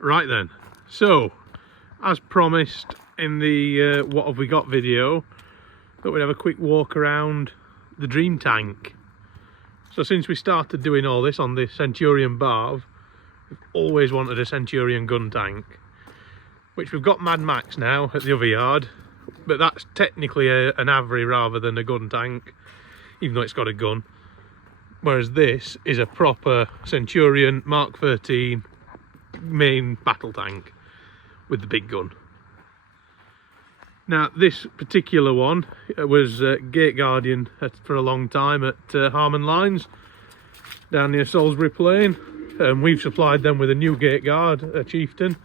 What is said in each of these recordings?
Right then, so as promised in the what have we got video, thought we'd have a quick walk around the Dream Tank. So since we started doing all this on the Centurion Barv, we've always wanted a Centurion gun tank, which we've got Mad Max now at the other yard, but that's technically an Avery rather than a gun tank, even though it's got a gun. Whereas this is a proper Centurion Mark 13 main battle tank with the big gun. Now this particular one was Gate Guardian for a long time at Harman Lines down near Salisbury Plain. We've supplied them with a new Gate Guard, a Chieftain,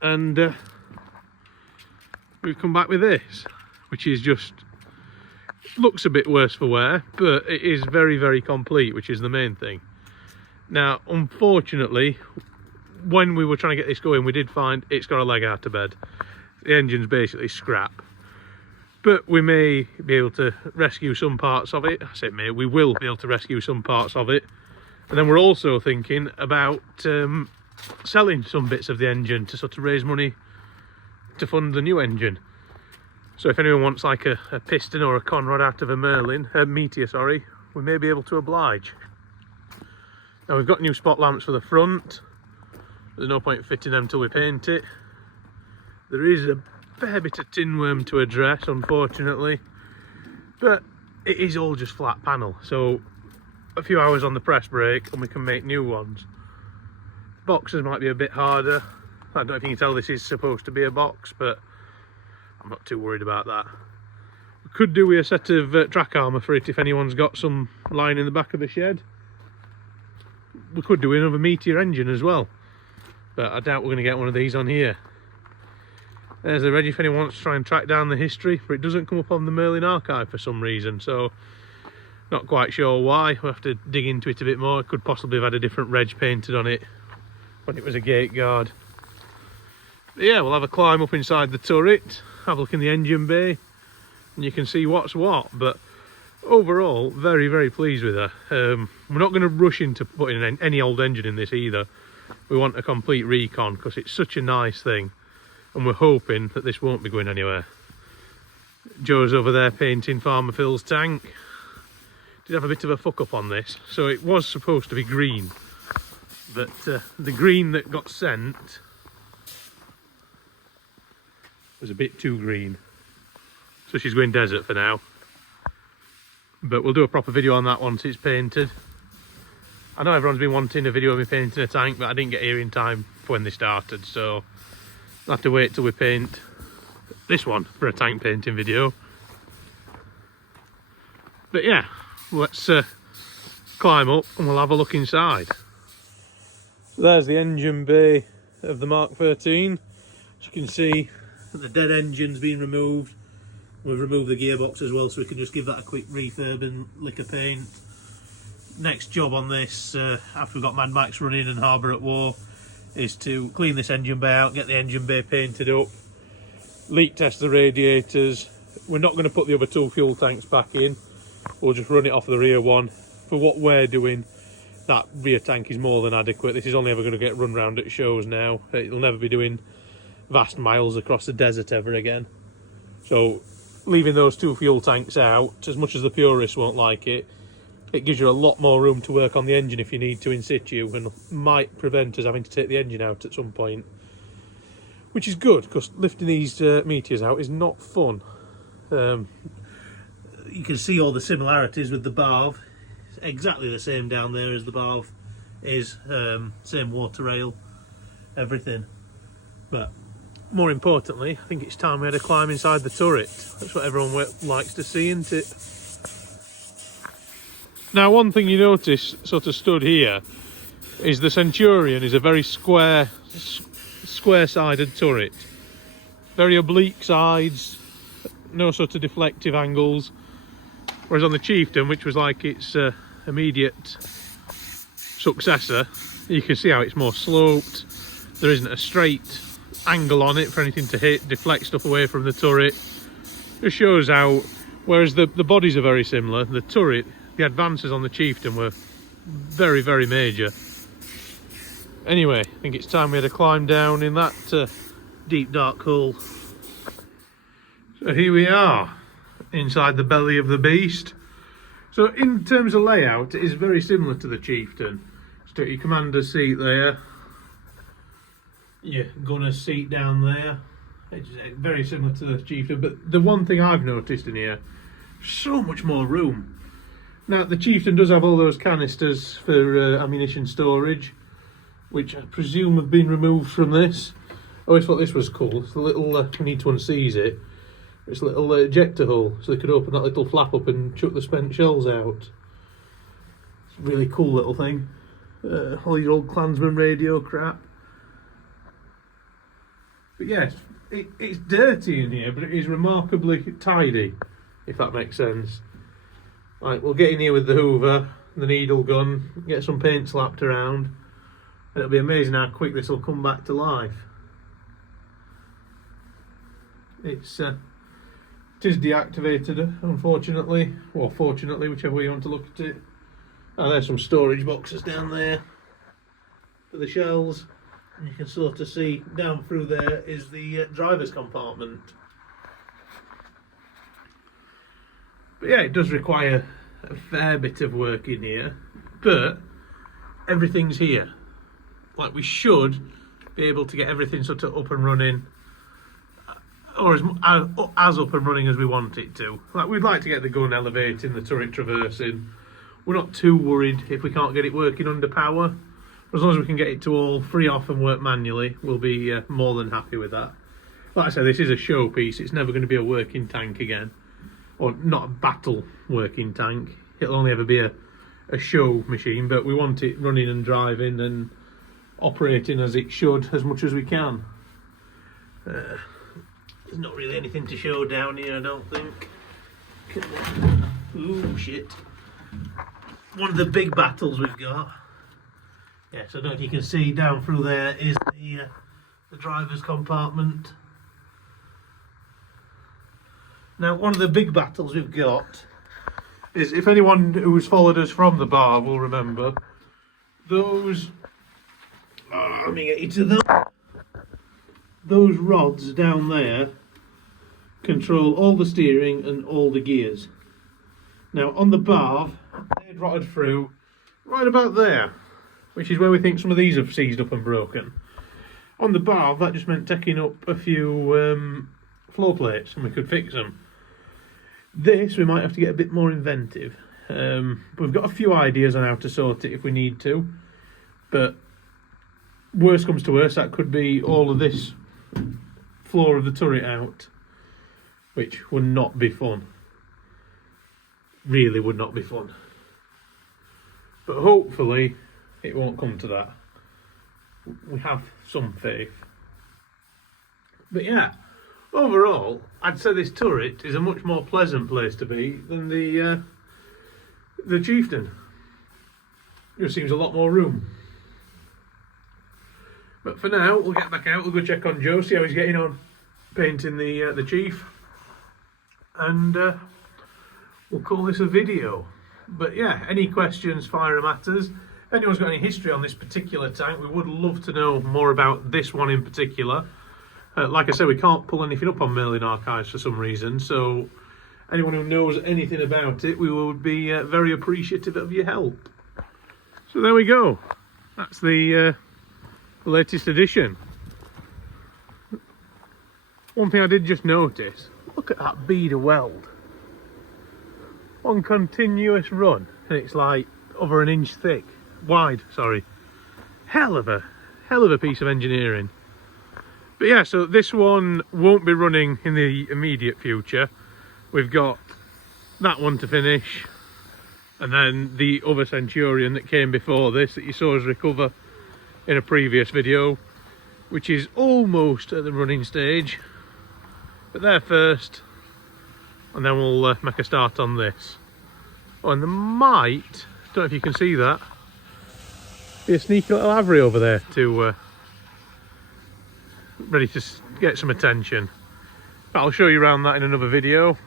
and we've come back with this, which is just looks a bit worse for wear, but it is very, very complete, which is the main thing. Now, unfortunately, when we were trying to get this going, we did find it's got a leg out of bed. The engine's basically scrap. But we may be able to rescue some parts of it. I say may, we will be able to rescue some parts of it. And then we're also thinking about selling some bits of the engine to sort of raise money to fund the new engine. So if anyone wants like a piston or a conrod out of a Meteor, sorry, we may be able to oblige. Now we've got new spot lamps for the front. There's no point fitting them till we paint it. There is a fair bit of tin worm to address, unfortunately, but it is all just flat panel, so a few hours on the press brake and we can make new ones. Boxes might be a bit harder. I don't know if you can tell this is supposed to be a box, but I'm not too worried about that. We could do with a set of track armour for it if anyone's got some lying in the back of the shed. We could do another Meteor engine as well, but I doubt we're going to get one of these on here. There's the reg if anyone wants to try and track down the history, but it doesn't come up on the Merlin archive for some reason, so not quite sure why. We'll have to dig into it a bit more. It could possibly have had a different reg painted on it when it was a Gate Guard. But yeah, we'll have a climb up inside the turret, have a look in the engine bay, and you can see what's what. But overall, very, very pleased with her. We're not going to rush into putting any old engine in this either. We want a complete recon because it's such a nice thing, and we're hoping that this won't be going anywhere. Joe's over there painting Farmer Phil's tank. Did have a bit of a fuck up on this, so it was supposed to be green, but the green that got sent was a bit too green, so she's going desert for now. But we'll do a proper video on that once it's painted. I know everyone's been wanting a video of me painting a tank, but I didn't get here in time for when they started, so I'll have to wait till we paint this one for a tank painting video. But yeah, let's climb up and we'll have a look inside. There's the engine bay of the Mark 13. As you can see, the dead engine's been removed. We've removed the gearbox as well, so we can just give that a quick refurb and lick of paint. Next job on this, after we've got Mad Max running and Harbour at War, is to clean this engine bay out, get the engine bay painted up, leak test the radiators. We're not going to put the other two fuel tanks back in. We'll just run it off the rear one. For what we're doing, that rear tank is more than adequate. This is only ever going to get run round at shows now. It'll never be doing vast miles across the desert ever again. So leaving those two fuel tanks out, as much as the purists won't like it, it gives you a lot more room to work on the engine if you need to in situ, and might prevent us having to take the engine out at some point. Which is good, because lifting these Meteors out is not fun. You can see all the similarities with the Barv. It's exactly the same down there as the Barv is, same water rail, everything. But more importantly, I think it's time we had a climb inside the turret. That's what everyone likes to see, isn't it? Now, one thing you notice sort of stood here is the Centurion is a very square-sided turret. Very oblique sides, no sort of deflective angles. Whereas on the Chieftain, which was like its immediate successor, you can see how it's more sloped. There isn't a straight angle on it for anything to hit, deflect stuff away from the turret. It shows how, whereas the bodies are very similar, the turret, the advances on the Chieftain were very, very major. anyway, I think it's time we had a climb down in that deep dark hole. So here we are, inside the belly of the beast. So in terms of layout, it is very similar to the Chieftain. So your commander's seat there, your gunner's seat down there. It's very similar to the Chieftain, but the one thing I've noticed in here, so much more room. Now the Chieftain does have all those canisters for ammunition storage, which I presume have been removed from this. I always thought this was cool. It's a little, we need to unseize it. It's a little ejector hole, so they could open that little flap up and chuck the spent shells out. It's a really cool little thing. All your old Klansman radio crap. But yes, it's dirty in here, but it is remarkably tidy, if that makes sense. Right, we'll get in here with the Hoover, the needle gun, get some paint slapped around, and it'll be amazing how quick this will come back to life. It is deactivated, unfortunately, or fortunately, whichever way you want to look at it. Oh, there's some storage boxes down there for the shells, and you can sort of see down through there is the driver's compartment. But yeah, it does require a fair bit of work in here, but everything's here. Like, we should be able to get everything sort of up and running, or as up and running as we want it to. Like, we'd like to get the gun elevating, the turret traversing. We're not too worried if we can't get it working under power. As long as we can get it to all free off and work manually, we'll be more than happy with that. Like I said, this is a showpiece. It's never going to be a working tank again, or not a battle working tank. It'll only ever be a show machine, but we want it running and driving and operating as it should as much as we can. There's not really anything to show down here, I don't think. Ooh, shit. One of the big battles we've got. Yeah, so I don't know if you can see down through there is the driver's compartment. Now, one of the big battles we've got is, if anyone who's followed us from the bar will remember, those... Oh, let me get you to that. Those rods down there control all the steering and all the gears. Now on the bar, they'd rotted through right about there, which is where we think some of these have seized up and broken. On the bar, that just meant taking up a few floor plates and we could fix them. This, we might have to get a bit more inventive. We've got a few ideas on how to sort it if we need to, but worst comes to worst, that could be all of this floor of the turret out, which would not be fun. Really would not be fun. But hopefully it won't come to that. We have some faith. But yeah, overall, I'd say this turret is a much more pleasant place to be than the Chieftain. There seems a lot more room. But for now, we'll get back out, we'll go check on Joe, see how he's getting on painting the Chief. And we'll call this a video. But yeah, any questions, fire them at us. If anyone's got any history on this particular tank, we would love to know more about this one in particular. Like I said, we can't pull anything up on Merlin Archives for some reason, so anyone who knows anything about it, we would be very appreciative of your help. So there we go. That's the latest edition. One thing I did just notice, look at that bead of weld. On continuous run, and it's like over an inch thick, wide, sorry. Hell of a piece of engineering. But yeah, so this one won't be running in the immediate future. We've got that one to finish, and then the other Centurion that came before this that you saw us recover in a previous video, which is almost at the running stage. But they're first, and then we'll make a start on this. Oh, and there might, don't know if you can see that, be a sneaky little Avery over there to ready to get some attention. But I'll show you around that in another video.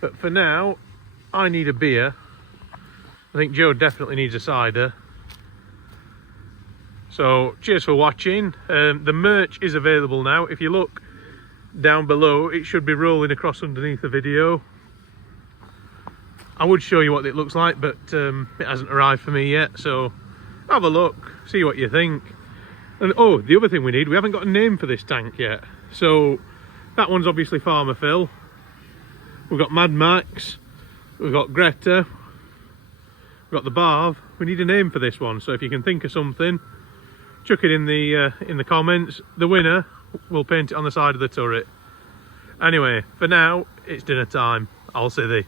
But for now, I need a beer. I think Joe definitely needs a cider. So cheers for watching. The merch is available now. If you look down below, it should be rolling across underneath the video. I would show you what it looks like, but it hasn't arrived for me yet, so have a look, see what you think. And oh, the other thing we haven't got a name for this tank yet. So that one's obviously Farmer Phil. We've got Mad Max, we've got Greta, we've got the Barv. We need a name for this one, so if you can think of something, chuck it in the comments. The winner, we'll paint it on the side of the turret. Anyway, for now, it's dinner time. I'll see thee.